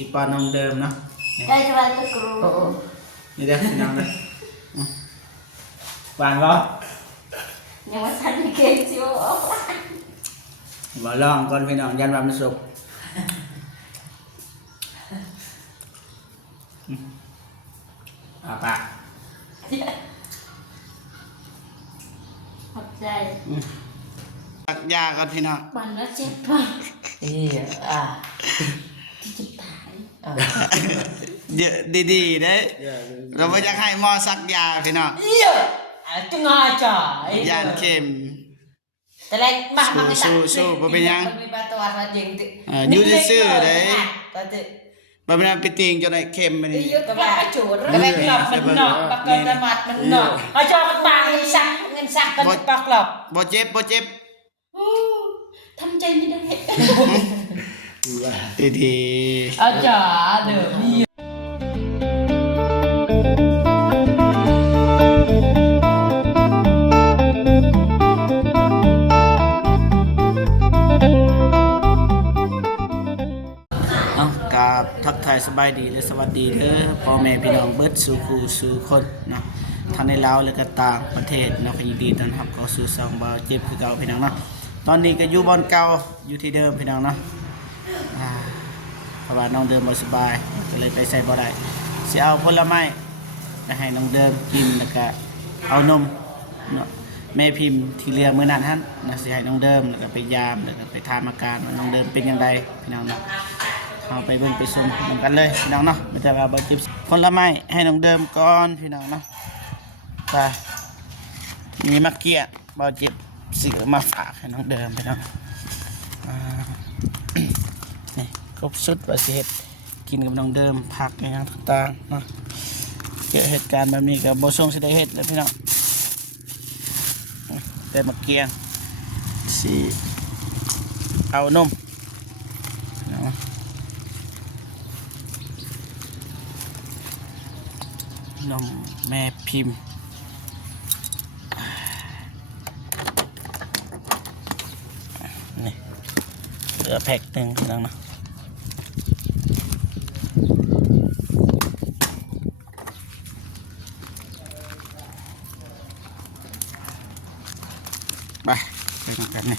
สิปานมเดิมเนาะได้จะไปตะกรูนี่เด้อพี่น้องเด้อหวานบ่ยังว่าฉันเก่งชิวบ่ลองก่อนพี่น้องยันว่ามันสุกปากขอบใจตักยาก่อนพี่น้องวันละเจ็บป่ะที่จะตายเยอะดีๆเด้เราไม่อยากให้หมอซักยาพี่น้องจังไงจ่ายยาเข็มแต่แรกมาสู้บ่เป็นยังมีประตูอะไรจริงอยู่ซื่อๆเด้บ่เป็นไปติงจนได้เข็มไปนี่ก็ว่าจูดก็ได้กลับมันเนาะปากกระมัดมันเนาะเอาจอมันบางเงินซักกันปากหลอกบ่เจ็บทำใจไม่ได้ดีๆอาจารย์เดี๋ยวนี้กับทักทายสบายดีและสวัสดีเด้อพ่อแม่พี่น้องเบิดสู่คู่สู่คนเนาะทั้งในลาวและก็ต่างประเทศเนาะก็ยินดีต้อนรับเข้าสู่ช่องบ่าวเจ็บคือเก่าพี่น้องเนาะตอนนี้ก็อยู่บ่อนเก่าอยู่ที่เดิมพี่น้องเนาะเพราะว่าน้องเดิมบ่สบายก็เลยไปใส่บ่ได้สิเอาผลไม้ไปให้น้องเดิมกินแล้วก็เอานมเนาะแม่พิมพ์ที่เรือมื้อนั้นหั่นนะสิให้น้องเดิมแล้วก็ไปยามแล้วก็ไปถามอาการว่าน้องเดิมเป็นจังไดพี่น้องเนาะเอาไปเบิ่งไปชมเหมือนกันเลยพี่น้องเนาะไม่แต่ว่าบ่จิบผลไม้ให้น้องเดิมก่อนพี่น้องเนาะไปมีมะเกียบ่จิบซื้อมาฝากให้น้องเดิมพี่น้องนี่ครบสุดว่าสิเฮ็ดกินกับน้องเดิมผักอย่างต่างๆเนาะเกิดเหตุการณ์แบบนี้ก็บ่ส่งสิได้เฮ็ดเลยพี่น้องแต่มะเกียสิเอานมเนาะนมแม่พิมพ์นี่เหลือแพ็คหนึ่งแล้วนะไปทำกันนี่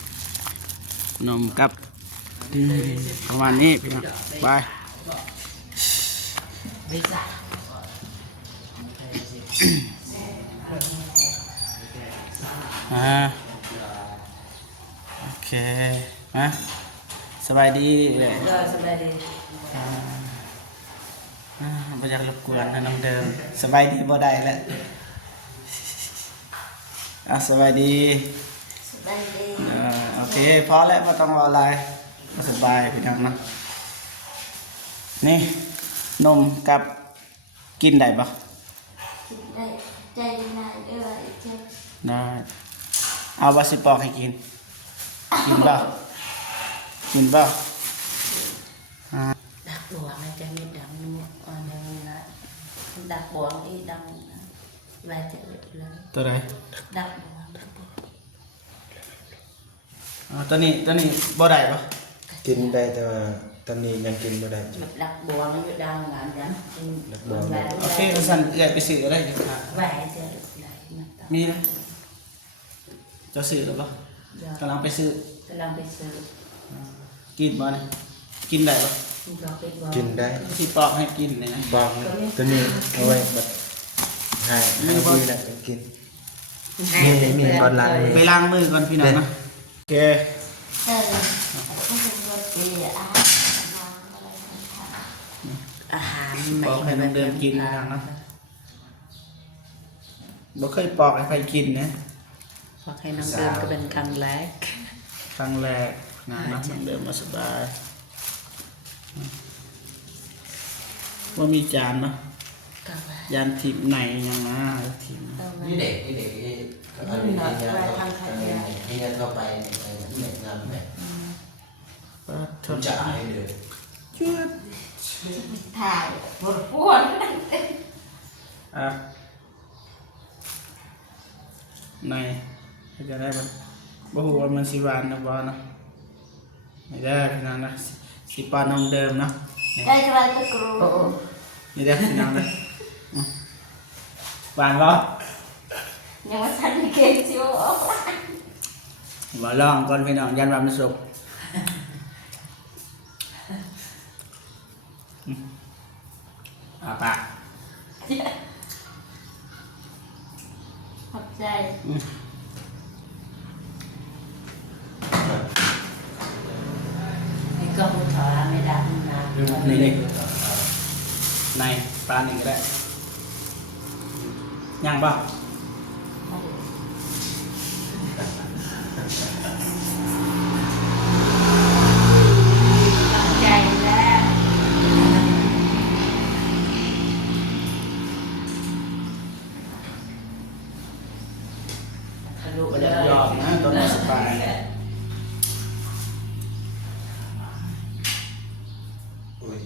นมกับประมาณนี้พี่น้องไปโอเคนะสบายดีเลยสบายดีไม่อยากรบกวนนะน้องเดิมสบายดีบ่ได้แล้วสบายดีโอเคพอแล้วไม่ต้องรออะไรสบายพี่น้องนะนี่นมกับกินได้ปะได้ใจนายด้วยเจ้าได้เอาวาสิปอกให้กินกินเปล่าดักบัวมันจะมีดังนัวอันนี้นะดักบัวอีดังลายจะเลยตัวไหนดักบัวตัวนี้บ่ได้ปะกินได้แต่ว่าตอนนี้ยังกินไม่ได้ดักบัวมันอยู่ดังงานจังดักบัวโอเคสั่นใหญ่ไปซื้ออะไรดีครับแหวนจะมีนะจะซื้อหรือเปล่ากำลังไปซื้อกินบ่เนี่ยกินได้ปะกินได้ที่ปอกให้กินเนี่ยปอกตัวนี้เอาไว้แบบให้ดีแหละกินมีก่อนล้างไปล้างมือก่อนพี่น้องนะโอเคอาหารปอกให้น้องเดิมกินนะบ่เคยปอกให้ใครกินนะปอกให้น้องเดิมก็เป็นครั้งแรกน้องเดิมมาสบายว่ามีจานเนาะจานทิมไหนยังนะทิมนี่เด็กนี่เข้าไปเด็กงานแบบทุนจ่ายเลยจุดถ่ายปวดในจะได้บ่ฮู้ว่ามันสิหวานนะบ่เนาะไม่ได้พี่น้องนะสิปานน้องเดิมเนาะ ได้กระไรก็กรู โอ้นี่เด้อพี่น้องเด้อหวานบ่ ยังว่าฉันเก่งชิว บ่ลองก่อนพี่น้องยันว่ามันสุกปาก ขอบใจนี่ก็บุญถอไม่ได้นะ นี่ในปลาหนึ่งก็ได้ย่างบ่ ขอบใจแล้ว ทะลุ บ่ เล อยาก ย ยอมนะตัวนี้สบาย อุ้ย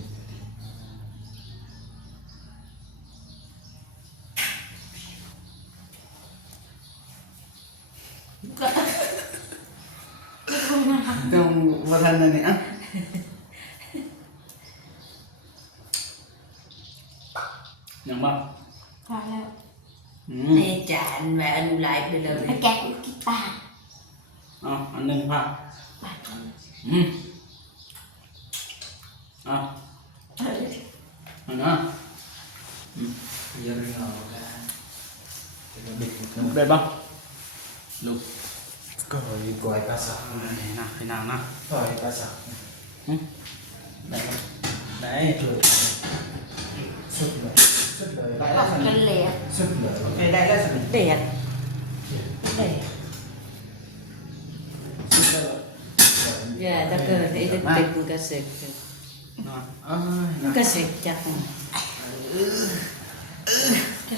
ต้องมาทันอันนี้อ่ะยังบ่ พอแล้ว นี่จานแม่อนุไลไปเลย ให้แกอุกิตา เอาอันหนึ่งพ่อ ไปกัน เอาอันนั้น เยอะเลยเราจะบิด ลูกได้บ่ลูก ก็มีกอยกระสับ นี่นะให้นางนะ กอยกระสับ ได้บ่ได้ สุดสุดเลยสุดเลย ได้ ข แล้ อ ว บ สิ กันเลย สุดเลย โอเคได้แล้วสิ เด็ดเด็ดอย่าถ้าเกิดไอ้เด็กมันก็เสก นอนเอ้ย มันก็เสกจัก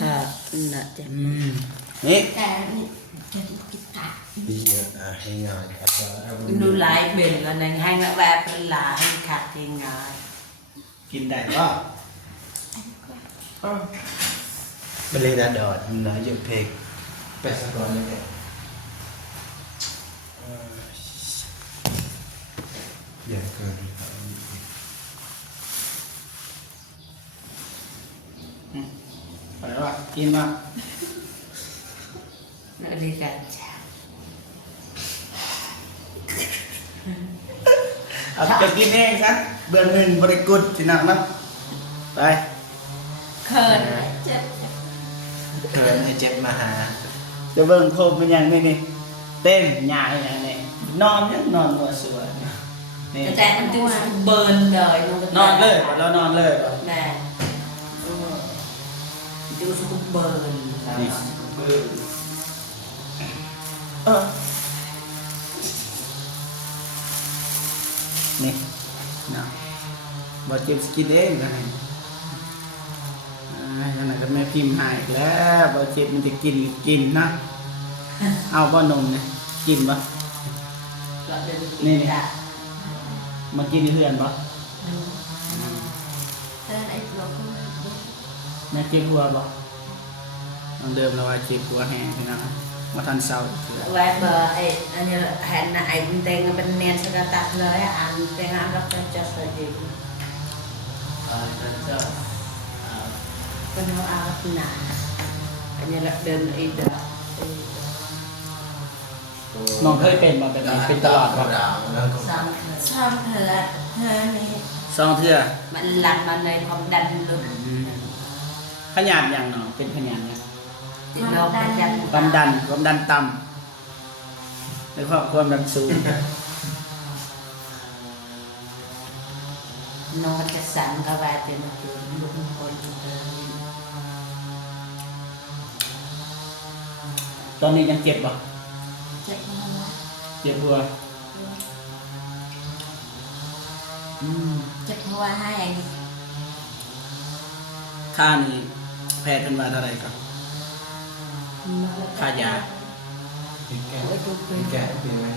ครับน่ะจ้ะ นี่ แต่นี่แกอุกิตา ดีอ่ะให้งานครับ อนุไลเป็นแล้วนั่งให้มาแบบเป็นหลาให้ขาดเองงาน กินได้บ่ เป็นเลยนะดอดนะเยอะเพกแปดสักร้อยเลยใหญ่เกิน ไปว่ากินบ่ อะไรกันจ้ะ เอาจะกินเองซะเบื้องหนึ่งบริกุลสินักนะไป เขินเจ็บ เกินให้เจ็บมาหา จะเบิ่งโทมเป็นอย่างนี้นี่เต้นหยาอย่างนี้นอนยังนอนหัวสวยนี่ แต่มันดูเบิร์นเลย นอนเลยบ่เรานอนเลยบ่ แม่ดูสุกเบิร์น นี่เออนี่นะบ่เจ็บสกินเองนะขนาดก็แม่พิมพ์หายอีกแล้วบ่เจ็บมันจะกินนะเอาบ่นมเนี่ยกินบ่ นี่ มากินที่เพื่อนบ่ เออไอ้ตัวก็ แม่เจ็บหัวบ่ต้องเดิมแล้วว่าเจ็บหัวแห้งพี่น้องมาทันเศร้าเถื่อ แวะเบอร์ไอ้อันนี้แห่นไอ้เต็งเป็นเนียนสกัดตัดเลยอันเต็งอันรับจัดเลยดีเป็นเอาหนาอันนี้ละเดินไอ้เด้อ น้องเคยเป็นบ่แบบนี้เป็นตลอดบ่ แล้วก็ ซ้ ชอบเธอเธอนี่ สองเทื่อ ำมันลันมาเลยความดันลุก ขยาดอย่างเนาะเป็นขยาดเนี่ย ติดโรคประจำ ความดันต่ำในความดันสูง นอนจะสั่นก็ว่าจะมาเจอลุกคนเลย ตอนนี้ยังเจ็บบ่ เจ็บหัว เจ็บหัว เจ็บหัวให้ ค่านี่แพทย์เป็นว่าเท่าไหร่ครับค่ายา แก่แก่ปีไหม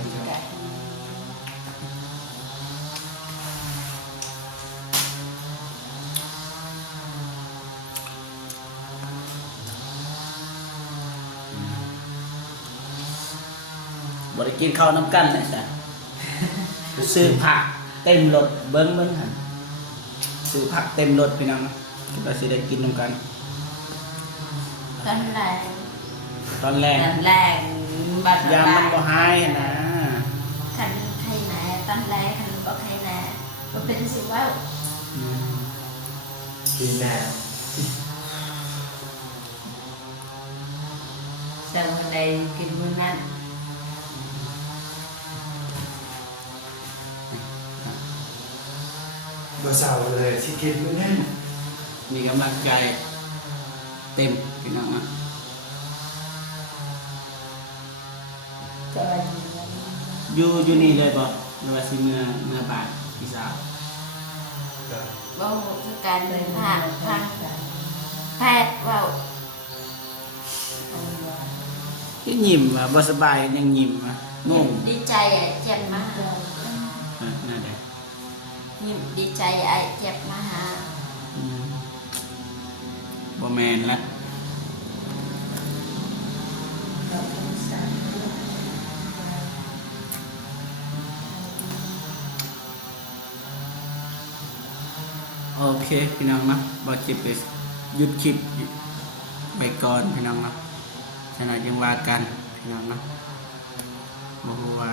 บ่ได้กินข้าวน้ำกันเลยจ้ะซื้อผักเต็มรถเบิ้งหัน ซื้อผักเต็มรถพี่น้องนะเราสิได้กินนำกัน ตอนแรก ตอนแรก นั่นแรงบัด ยามมันบ่หายนะ คันใครแน่ตอนแรกคันบ่ใครแน่บ่เป็นสิว่า อืม กินแน่ เจ้าคนใดกินมื้อนั้น บ่เศร้าเลยสิกินมื้อนั้น มีกำลังใจเต็มพี่น้องนะ จะว่า อยู่นี่เลยบ่หรือว่าสิเมื่อบาทพี่สาว บ่คือการเดินทางทางแพทย์เว้า ที่ยิ้มว่าบ่สบายยังยิ้มว่ะงง ดีใจเจ็บมาหา นั่นแหละ ยิ้มดีใจเจ็บมาหา อืมบ่แม่นละโอเคพี่น้องนะบ่จิบไปหยุดคลิปไปก่อนพี่น้องนะฉะนั้นยังว่ากันพี่น้องนะบ่ฮู้ว่า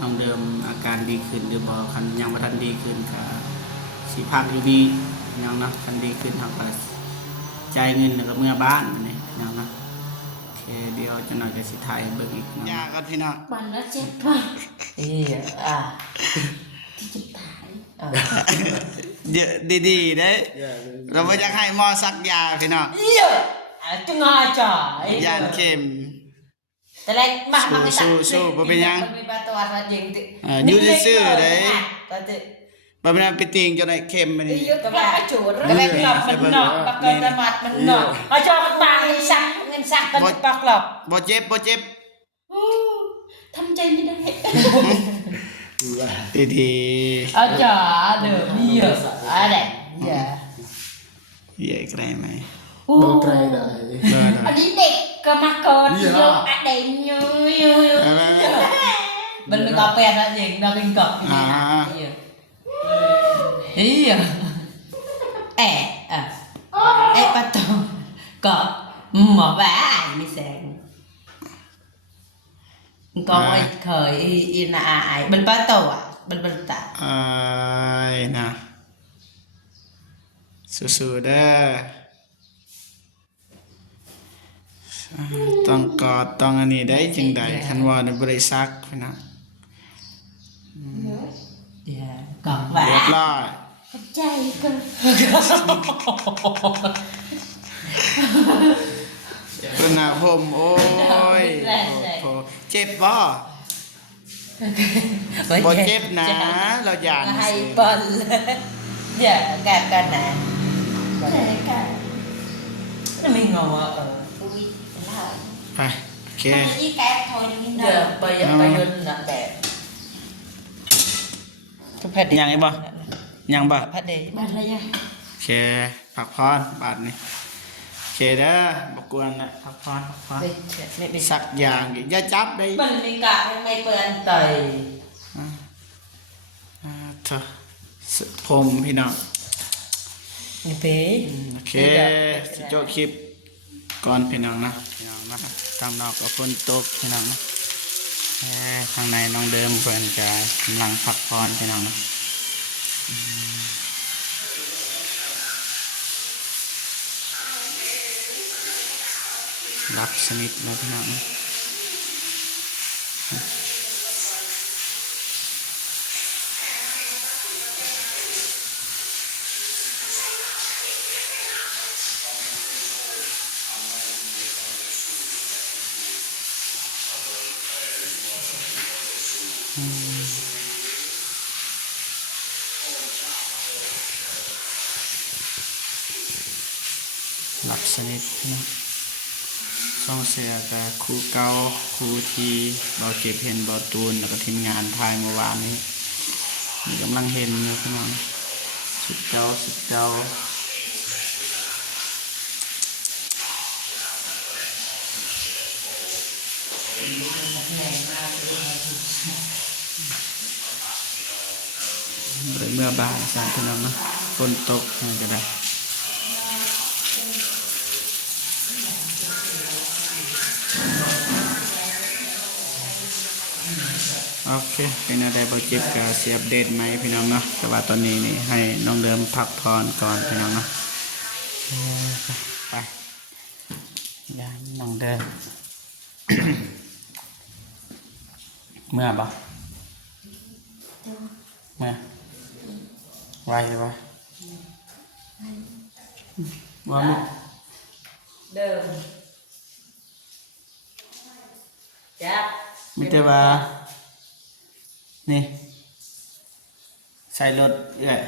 น้องเดิมอาการดีขึ้นหรือบ่คันยังบ่ทันดีขึ้นก็สิพักอยู่ดีพี่น้องนะคันดีขึ้นเฮาก็จ่ายเงินแล้วก็เมื่อบ้านนี่พี่น้องนะโอเคเดี๋ยวจะหน่อยก็สิถ่ายเบิ่งอีกนะยาก็พี่น้อง วันละเจ็บป่ะ อ่ะ ที่จะตาย เยอะดีๆเด้เราบ่อยากให้หมอซักยาพี่น้อง จังงอจ่อย ยานเข็ม แต่แรกมาไม่ตัด สู้บ่เป็นหยัง มีประตูอะไรยิงติ อยู่ซื่อๆเด้ ก็ติ บ่แม่นไปติงจนได้เข็มมันนี่ ก็ว่าจูดก็ได้กลับมันเนาะปากกระมัดมันเนาะเอาจอมันบางเงินซักกันปากหลบ บ่เจ็บบ่เจ็บ ทำใจไม่ได้ ดี เอาจอเด้อมีเยอะอะไรอย่า ๆใหญ่ไกลไหม บ่ไกลได้ ได้ อันนี้เด็กก็มาก่อนโยกอะเด็กยูยูยู มันเป็นกาแฟนะยิงเราเป็นกบเฮ้ยเอ๊ะอ่ะเอ๊ะประตูกบหมอบ้าไม่แสงก็ไม่เคยอินอายมันประตูอ่ะมันตา อ้ายนะสู้ๆเด้อต้องกอดต้องอันนี้ได้จังได๋คันว่าในบ่ได้ซักพี่น้อง เดี๋ยวกบว่า เรียบร้อย ใจก็ เป็นหน้าผมโอ้ยโอ้เจ็บบ่บ่เจ็บนะเราหยาน ให้ สิ บอลเดี๋ยวกันนะ ใจกัน ไม่งงอ่ะ อุ้ยแล้ว ไปโอเค ทำไมที่แกถอยนิดหน่ เดี๋ อ ยวไปยืนนั่นแต่ทุกแพทย์ ยังอีกบ่ยังบ่ แพทย์ดี มันอะไรยัง โอเคพักพรบาดนี้โอเคเด้อบ่กวนละพักพร ไม่ สักอย่างอีกอย่าจับได้ มันมีกะไม่เปื้อนไต เถอะผมพี่น้อง นี่เป้ โอเคสิโจบคลิปก่อนพี่น้องนะพี่น้องนะทางนอกกับฝนตกพี่น้องนะข้างในน้องเดิมเพิ่นจะกำลังพักผ่อนพี่น้องนะรับสนิทแล้วพี่น้องนะหลับสนิทนะช่องเสียกับครูเก่าครูทีเบาเจ็บเห็นเบาตูนแล้วก็ทีมงานทายเมื่อวานนี้นี่กำลังเห็นอยู่พี่น้องสุดเจ้าสุดเจ้า เลยเมื่อบ้านสามพี่น้องเนาะฝนตกก็ได้โอเคเป็นอะไรบอเจ็บกับเสียอัปเดตไหมพี่น้องเนาะแต่ว่าตอนนี้นี่ให้น้องเดิมพักผ่อนก่อนพี่น้องเนาะไปยามน้องเดิม เมื่อบ่เมื่อไวเลยบ่ว่ามึง เดิมจับ มีแต่ว่านี่ใส่รถเอ้ย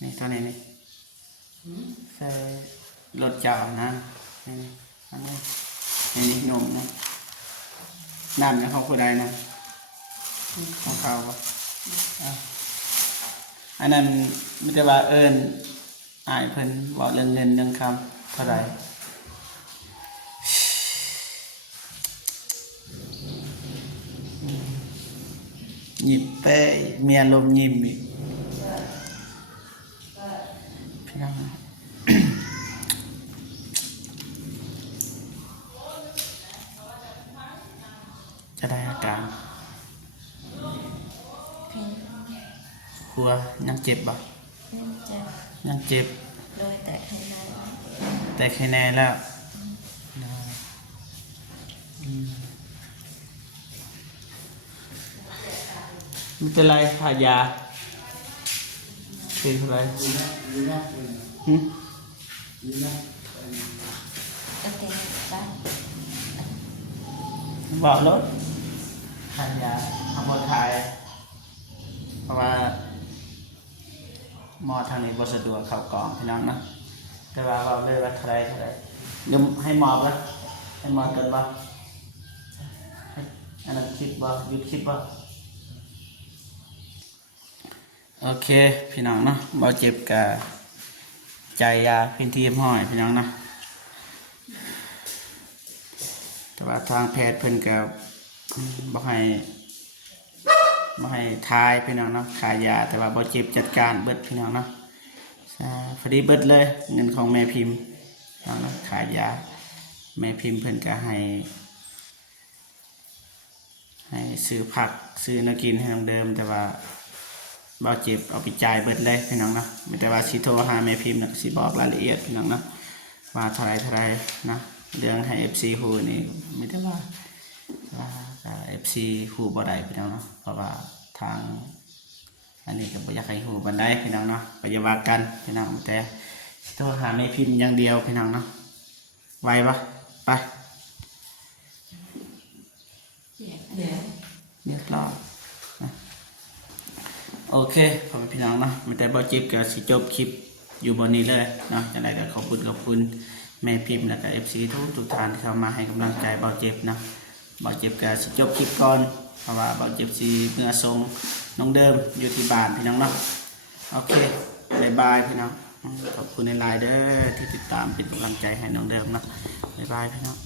นี่เท่านี้นี่ใส่รถเจ้านะนี่อันนี้นี่นมนะน้ำเนี่ยของผู้ใดนะของเขาปะอันนั้นมีแต่ว่าเอิญอายเพิ่นบอกเรื่องเงินเรื่องคำเท่าไหร่หยิบไปเมียลมยิ้มอีกพี่น้อง จะได้อาการหัวยังเจ็บบ่ เจ็บ ยังเจ็บ โดยแต่ข้างใน แต่แค่แน่แล้วไม่เป็นไรทายาเป็นอะไรหึ ก็เต็มบ้าน บอกรถทายาทำบอทายเพราะว่าหมอทางนี้บ่สะดวกเข้ากล่องพี่น้องนะแต่ว่าเราเลยว่าเท่าไรเดี๋ยวให้หมอปะให้หมอเติมบ่อันนั้นคลิปบ่หยุดคลิปบ่โอเคพี่น้องเนาะบ่เจ็บกับใจยาเพียงที่ห้อยพี่น้องเนาะแต่ว่าทางแพทย์เพิ่นก็บ่ให้ทายพี่น้องเนาะขายยาแต่ว่าบ่เจ็บจัดการเบิดพี่น้องเนาะพอดีเบิดเลยเงินของแม่พิมพ์เนาะขายยาแม่พิมพ์เพิ่นก็ให้ซื้อผักซื้อแนวกินให้น้องเดิมแต่ว่าบ่เจ็บเอาไปจ่ายเบิดเลยพี่น้องเนาะมีแต่ว่าสิโทรหาแม่พิมพ์แล้วก็สิบอกรายละเอียดพี่น้องเนาะว่าเท่าไรนะเรื่องให้ FC ฮู้นี่มีแต่ว่าFC ฮู้บ่ได้พี่น้องเนาะเพราะว่าทางอันนี้ก็บ่อยากให้ฮู้ปานใดพี่น้องเนาะก็อย่าว่ากันพี่น้องแต่โทรหาแม่พิมพ์อย่างเดียวพี่น้องเนาะไวปะไป เดี๋ยว เรียบร้อยนะโอเคขอบคุณพี่น้องเนาะมีแต่บ่จิบก็สิจบคลิปอยู่บนนี้เลยเนาะจังไดก็ขอบคุณแม่พิมพ์แล้วก็ FC ทุกท่านที่เข้ามาให้กำลังใจบ่จิบนะบ่จิบก็สิจบคลิปก่อนเพราะว่าบ่จิบสิเมื่อส่งน้องเดิมอยู่ที่บ้านพี่น้องเนาะโอเคบ๊ายบายพี่น้องขอบคุณในไลน์เด้อที่ติดตามเป็นกำลังใจให้น้องเดิมนะบ๊ายบายพี่น้อง